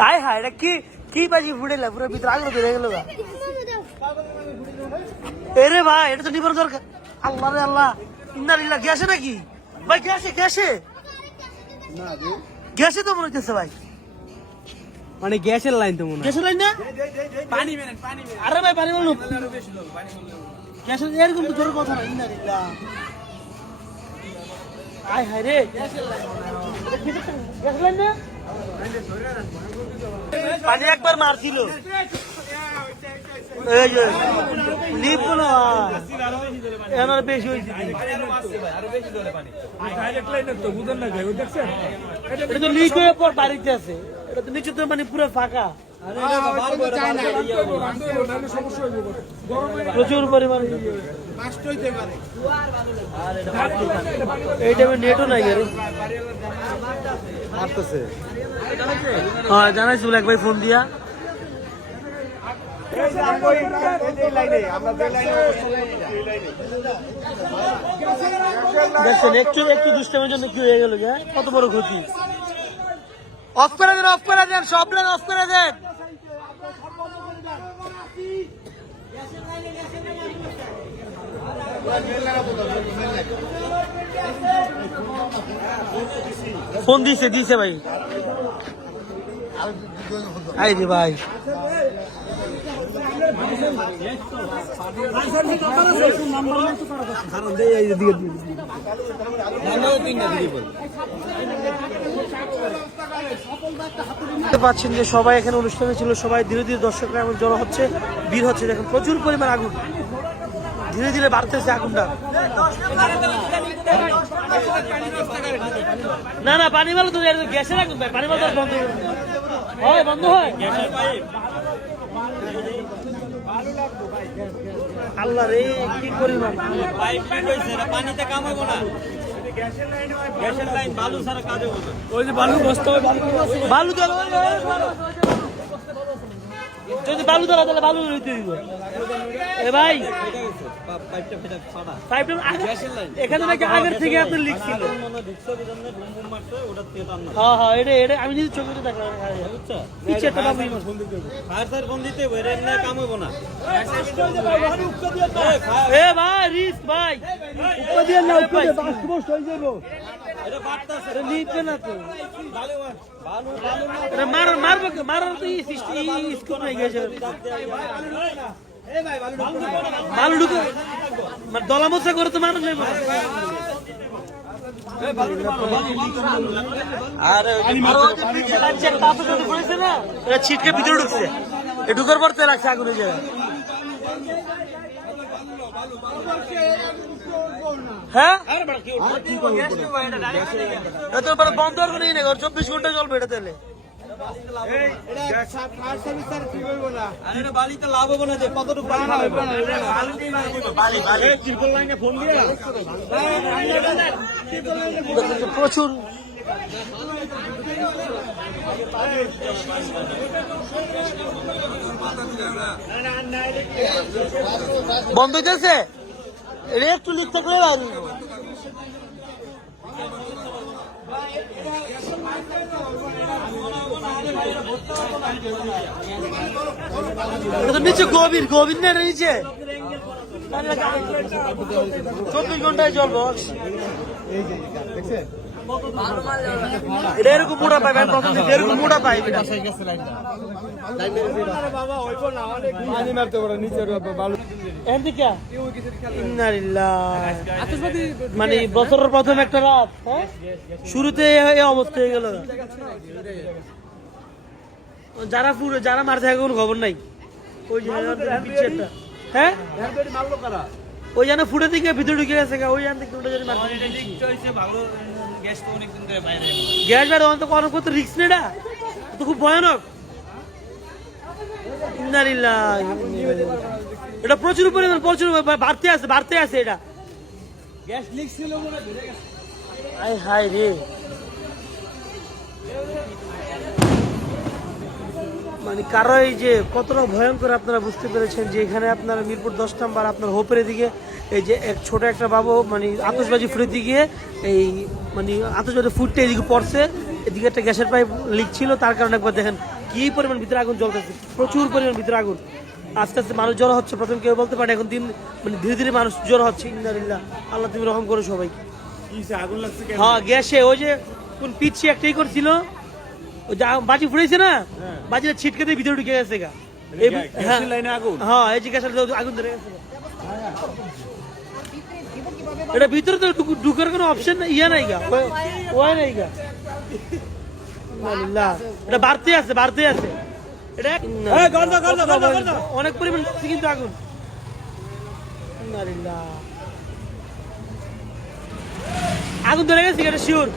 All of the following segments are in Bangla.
হায় হায় এটা কি কি বাজি ফুটেলা পুরো ভিতরে আগুন ধরে গেল এরে ভাই এটা তো নিবার দরকার আল্লাহ রে আল্লাহ ইন্নালিল্লাহ গ্যাসে নাকি ভাই গ্যাসে গ্যাসে গ্যাসে তো মনে হচ্ছে ভাই মানে গ্যাসের লাইন তো মনে গ্যাসের লাইন না পানি মেরেন আরে ভাই পানি বলুন গ্যাসের এরকম তো জোরে কথা না ইন্নালিল্লাহ আয় হায় রে গ্যাসের লাইন না পানি একবার মারছিল এই যে লিপ না এনার বেশি হয়েছে এটা তো লিক হয়ে পর বাড়িতে আছে এটা তো নিচে তো মানে পুরো ফাঁকা প্রচুর পরিমাণ এই টাইমে নেটও নাই গাড়ি হ্যাঁ জানাইছি বলে একবার ফোন দিয়া দেখছেন একটু একটু দুষ্টামের জন্য কি হয়ে গেল কত বড় ক্ষতি অফ করে দেন সব লাইন অফ করে দেন ফোন দিছে ভাই আই রে ভাই পাচ্ছেন যে সবাই এখানে অনুষ্ঠানে ছিল সবাই ধীরে ধীরে দর্শকরা এখন জড়ো হচ্ছে ভিড় হচ্ছে দেখেন প্রচুর পরিমাণ আগুন ধীরে ধীরে বাড়তেছে আগুনটা না না পানি ভালো তো গ্যাসের আগুন ভাই পানি ভালো বন্ধ হয় বন্ধ হয় আল্লাহ রে কি পরিমাণ পানিতে কাম হইব না গ্যাসের লাইন বালু ছাড়া কাজ হইব ওই যে বালু বসতে হবে বালু তো যদি বালু ধরা তাহলে বালু লইতে দিব এ ভাই এখানে নাকি আগের থেকে আপনার লিক ছিল হ্যাঁ হ্যাঁ এটা আমি নিজের চোখে দেখলাম কাম হইব না এ ভাই রিস্ক ভাই মারার তো স্কোপ নাই গেছে বালু ঢুকে দলা মোচা করে তো মানুষ ছিটকে ভিতরে ঢুকছে ঢুকার পর তেল লাগছে আগুনে যায় হ্যাঁ বন্ধ আর নেই না 24 ঘন্টা চলবে এটা তেলে প্রচুর বন্ধ হইতেছে এটা একটু লিক থাকলে নিচে গভীর গভীর না নিচে 24 ঘন্টায় চলবো এটা এরকম মোটা পাইবে এরকম মোটা পাইবে মানে বছরের প্রথম একটা রাত শুরুতে এই অবস্থা হয়ে গেল যারা পুরো যারা মার থাকে কোনো খবর নাই ওই হ্যাঁ ওই জানে ফুটে দিকে ভিতরে ঢুকে গেছে ওই জান থেকে গ্যাস বাইরে অন্ত কত রিস্ক নেই তো খুব ভয়ানক এটা প্রচুর পরিমাণ প্রচুর বাড়তে আছে এটা গ্যাস লিক ছিল হাই রে মানে কারো এই যে কতটা ভয়ঙ্কর আপনারা বুঝতে পেরেছেন যে এখানে আপনারা মিরপুর 10 নম্বর আপনার হোপের দিকে এই যে এক ছোট একটা বাবু মানে আতশবাজি ফুটে গিয়ে এই মানে আতশবাজি ফুটতে এদিকে পড়ছে এদিকে একটা গ্যাসের পাইপ লিক ছিল তার কারণে একবার দেখেন কি পরিমাণ ভিতরে আগুন জ্বলতেছে, প্রচুর পরিমাণ ভিতরে আগুন। আস্তে আস্তে মানুষ জড়ো হচ্ছে, প্রথম কেউ বলতে পারে, এখন দিন মানে ধীরে ধীরে মানুষ জড়ো হচ্ছে। ইন্নালিল্লাহ, আল্লাহ তুমি রহম করো সবাইকে। আগুন লাগছে কেন? হ্যাঁ গ্যাসে ওই যে কোন পিচ্ছি একটাই করছিল, ওই যে বাজি ফুটাইছে না, বাজিটা ছিটকে দিয়ে ভিতরে ঢুকে গেছে গা। গ্যাসের লাইনে আগুন? হ্যাঁ এই যে গ্যাসের আগুন ধরে গেছে গা। এটা ভিতরে তো ঢুকার কোনো অপশন ইয়া নাই গা, ওয়াই নাই গা। ইন্নালিল্লাহ, এটা বাড়তে আছে, বাড়তে আছে। এটা অনেক পরিমাণ কিন্তু আগুন। ইন্নালিল্লাহ, আগুন ধরে গেছে এটা শিওর।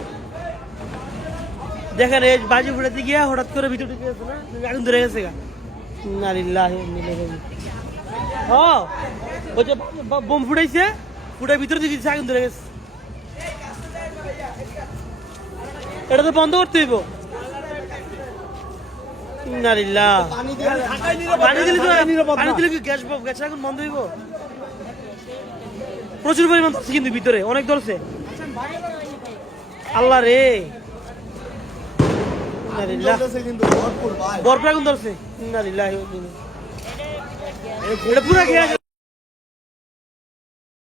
দেখেন এই বাজি ফুটাতে গিয়া হঠাৎ করে ভিতরে ঢুকে গেছে না, আগুন ধরে গেছে গা। ইন্নালিল্লাহ, হ্যাঁ ওই যে বোম ফুটাইছে, ফুটাই ভিতরে দিয়ে দিচ্ছে, আগুন ধরে গেছে। এটা তো বন্ধ করতে হইব। ইন্নালিল্লাহ, পানি দিলে তো, পানি দিলে কি গ্যাসের আগুন বন্ধ হইব? প্রচুর পরিমাণ ধরছে কিন্তু ভিতরে, অনেক ধরছে। আল্লাহ রে, ইন্নালিল্লাহ, ভরপুর আগুন ধরছে। ইন্নালিল্লাহ, এটা পুরা খেয়ে